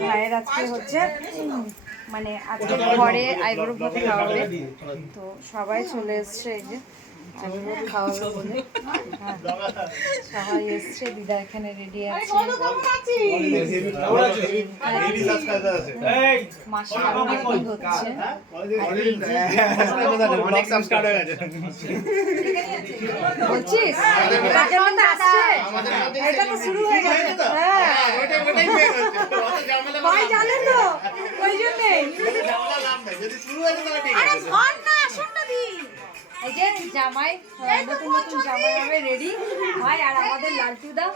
ভাইয়ের আজকে হচ্ছে মানে আজকে ঘরে আইবুড়ো ভাত খাওয়াবে, তো সবাই চলে এসছে এই যে আইবুড়ো ভাত খাওয়াবে বলে। সবাই এসছে, দিদা এখানে রেডি আছে, মাসি রেডি হচ্ছে। বলছিস এটা তো শুরু হয়ে গেছে, ভাই জানে তো ওই জন্যই। এই যে জামাই, নতুন নতুন জামাই হবে রেডি ভাই, আর আমাদের লালটুদা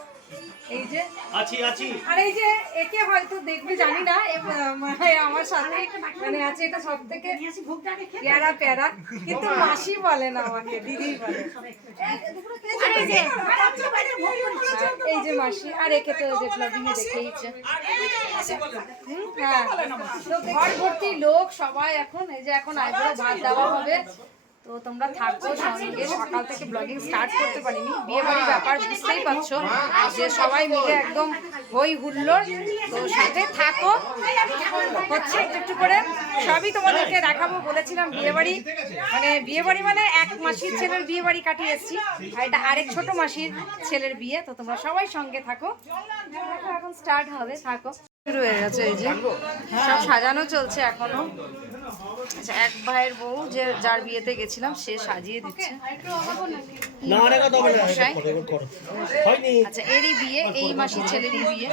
এই যে আছি। আর এই যে একে হয়তো দেখবে জানি না, মানে আমার সাথে মানে আছে, এটা সব থেকে প্যারা প্যারা, কিন্তু মাসি বলে না আমাকে, দিদি বলে। এই যে মাসি, আর একে তো যে ব্লগিং এ দেখেইছে। হ্যাঁ, তো ঘর ভর্তি লোক সবাই এখন, এই যে এখন আইবুড়ো ভাত দেওয়া হবে, তো তোমরা থাকো সঙ্গে। সকাল থেকে ব্লগিং স্টার্ট করতে পারিনি, বিয়ে বাড়ির ব্যাপার বুঝতেই পারছো, যে সবাই মিলে একদম হই হুল্লোড়, তো সাথে থাকো, হচ্ছে একটু একটু করে সবই তোমাদেরকে দেখাবো। বলেছিলাম বিয়ে বাড়ি মানে এক মাসির ছেলের বিয়ে বাড়ি কাটিয়ে এসেছি, আর এটা আরেক ছোট মাসির ছেলের বিয়ে, তো তোমরা সবাই সঙ্গে থাকো। এখন স্টার্ট হবে, থাকো। শুরু হয়ে গেছে, এই যে সব সাজানো চলছে এখনো। আচ্ছা, এক ভাইয়ের বউ যে যার বিয়েতে গেছিলাম সে সাজিয়ে দিচ্ছে। আচ্ছা, এরই বিয়ে, এই মাসির ছেলেরই বিয়ে,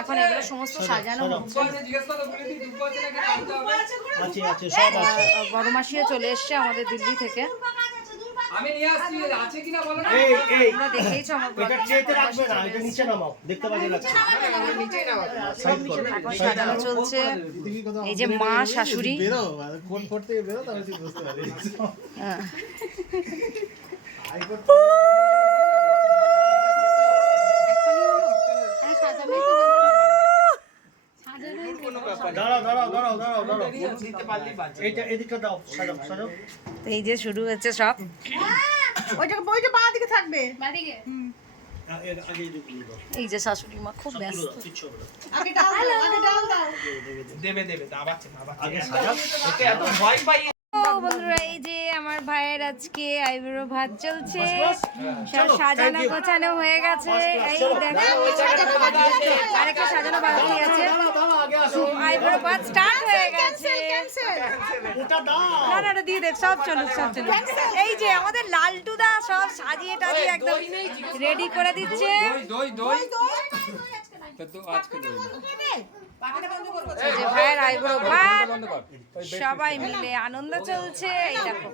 এখন এগুলো সমস্ত সাজানো হচ্ছে। বড় মাসিও চলে এসছে আমাদের দিল্লি থেকে। আমি নিয়ে আসছি, আছে কিনা বলো না। তোমরা দেখেইছো আমার ব্লগে, এটা রাখবে না, এটা নিচে নামাও, দেখতে বাজে লাগছে, নিচেই নামাও। এখন সাজানো চলছে, এই যে মা শাশুড়ি বেরো, কোন পড়তে বেরো তাহলে তুই বুঝতে পারবি। এই যে শুরু হচ্ছে সব, এই যে শাশুড়ি মা খুব ব্যস্ত। বন্ধুরা, এই যে আমার ভাইয়ের আজকে আইবুড়ো ভাত চলছে, সাজানো গোছানো হয়ে গেছে। এই দেখো আরেকটা সাজানো বাকি আছে, আইবুড়ো ভাত স্টার্ট হয়ে গেছে। না দিয়ে দেখ, সব চলুক। এই যে আমাদের লালটুদা সব সাজিয়ে টাজিয়ে একদম রেডি করে দিচ্ছে। যে ভাইয়ের আইবুড়ো ভাত, সবাই মিলে আনন্দ চলছে। এই দেখো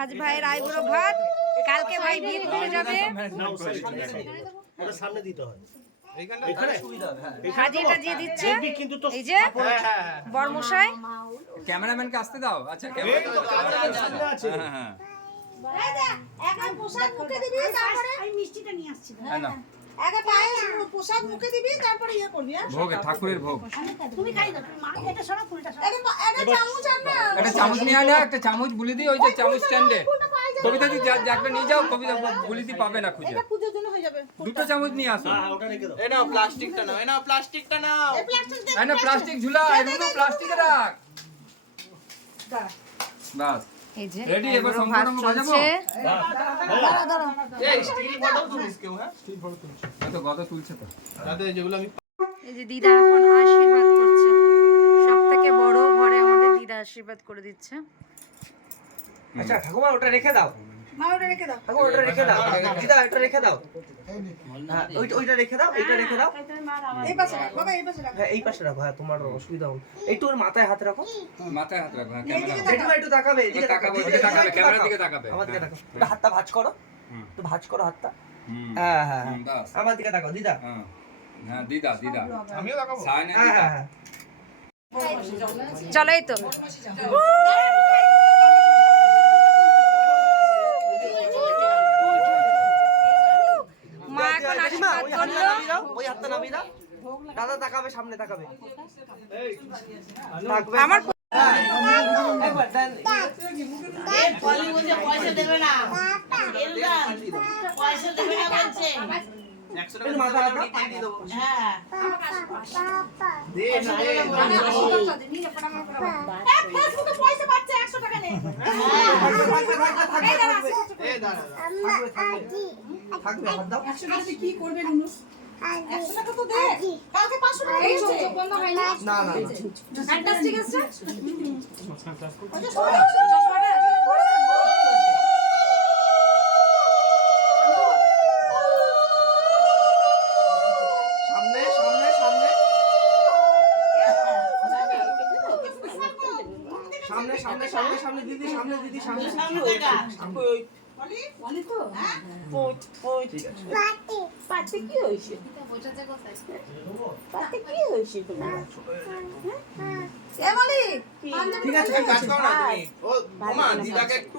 আজ ভাইয়ের আইবুড়ো ভাত, কালকে ভাই বিয়ে করতে যাবে, সামনে দিতে হয়, হাজিয়ে টাজিয়ে দিচ্ছে। এই যে বড়মশাই, ক্যামেরাম্যানকে আসতে দাও। আচ্ছা, ঠাকুরের ভোগ, একটা চামচ নিয়ে আয় না, একটা চামচ বুলি দিই, ওই যে চামচ স্ট্যান্ডে। কবিতা দি একটা নিয়ে যাও, কবিতা বুলিতি পাবে না খুঁজে, দুটো চামচ নিয়ে আসো। প্লাস্টিক ঝুলা, এগুলো প্লাস্টিকে রাখ, বাস রেডি। এবার সম্পূর্ণ বাজাবো। এই যে দিদা এখন আশীর্বাদ করছে, সব থেকে বড় ঘরে আমাদের দিদা আশীর্বাদ করে দিচ্ছে। আচ্ছা ঠাকুমা, ওটা রেখে দাও, ওটা রেখে দাও, ওটা রেখে দাও, দিদা এটা রেখে দাও, ওইটা রেখে দাও, এইটা রেখে দাও, এই পাশে রাখো বাবা, এই পাশে রাখো। হ্যাঁ, এই পাশে রাখো, হ্যাঁ তোমার অসুবিধা হবে। একটু ওর মাথায় হাত রাখো, মাথায় হাত রাখো, ক্যামেরা একটু তাকাবে, এদিকে তাকাবে, ক্যামেরার দিকে তাকাবে, আমার দিকে তাকাও, ওটা হাতটা ভাঁজ করো, তো ভাঁজ করো হাতটা। হ্যাঁ, আমার দিকে তাকাও দিদা। হ্যাঁ দিদা, আমিও তাকাবো। হ্যাঁ, চলো, এই তো মা এখন আশীর্বাদ করলো। ওই হাতটা নামিয়ে দাও, দাদা তাকাবে, সামনে তাকাবে। থাকবে আমার একবার দেন। পয়সা দেবে না পয়সা দেবে না বলছে একটু মাথা হাত দাও। হ্যাঁ পয়সা পাচ্ছে 100 টাকা নে থাকবে হাত দাও। 100 টাকা কি করবে নুনু 100 টাকা তো দে কালকে 500 টাকা এই দিয়েছে। চোখ বন্ধ হয় না না না ফ্যান্টাস্টিক আছে সামনে সামনে সামনে সামনে সামনে সামনে সামনে দিদি সামনে দিদি সামনে সামনে দেখা বলি তো পোট পোট ঠিক আছে পাতে কি হইছে পাতে কি হইছে তোমার এ বলি ঠিক আছে কাজ করো না তুমি ও ওমা দিদাকে একটু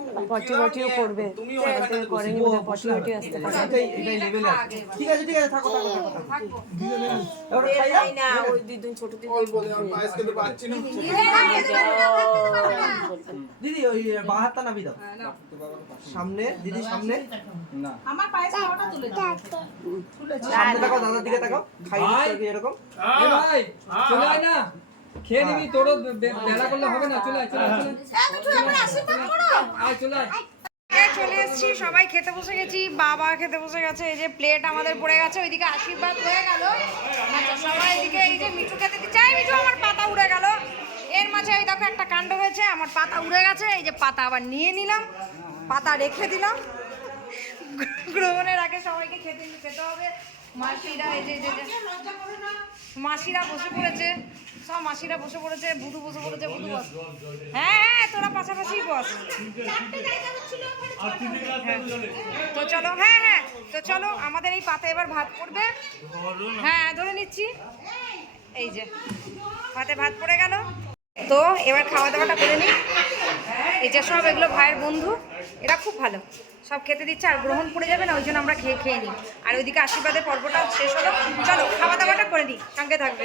পটিও করবে তুমিও এতে করেনি বলে পটি আসতে পারে এটাই লেভেল আছে ঠিক আছে থাকো থাকো থাকো থাকবো এবার খাই দাও। না ওই দুই ছোট দিদি দিদি ওই বাঁ হাতটা নাবি দাও সামনে দিদি সামনে না আমার পায়ে খাওয়াটা তুলে দাও সামনে তাকাও দাদার দিকে তাকাও খাই দিতে এরকম এ ভাই চলে আয় না খেয়ে নিবি তোরও বেলা করলে হবে না চলে আয় চলে আয় আয় চলে আয় চলে এসেছি সবাই খেতে বসে গেছি বাবা খেতে বসে গেছে এই যে প্লেট আমাদের পড়ে গেছে ওইদিকে আশীর্বাদ হয়ে গেল আচ্ছা সবাই এদিকে এই যে মিঠু খেতে দিচ্ছে এই মিঠু আমার পাতা উড়ে গেল এর মাঝে এই দেখো একটা কাণ্ড হয়েছে আমার পাতা উড়ে গেছে এই যে পাতা আবার নিয়ে নিলাম পাতা রেখে দিলাম গ্রহণের আগে সবাইকে খেতে হবে মাসিরা এই যে মাসিরা বসে পড়েছে সব মাসিরা বসে পড়েছে বুধু বসে পড়েছে বুধু বস হ্যাঁ হ্যাঁ তোরা পাশাপাশি বস তো চলো হ্যাঁ হ্যাঁ তো চলো আমাদের এই পাতে এবার ভাত পড়বে হ্যাঁ ধরে নিচ্ছি এই যে পাতে ভাত পড়ে গেল তো এবার খাওয়া দাওয়াটা করে নিই এই যে সব এগুলো ভাইয়ের বন্ধু এরা খুব ভালো সব খেতে দিচ্ছে আর গ্রহণ পড়ে যাবে না ওই জন্য আমরা খেয়ে নিই আর ওইদিকে আশীর্বাদের পর্বটা শেষ হলো চলো খাওয়া দাওয়াটা করে নিই সঙ্গে থাকবে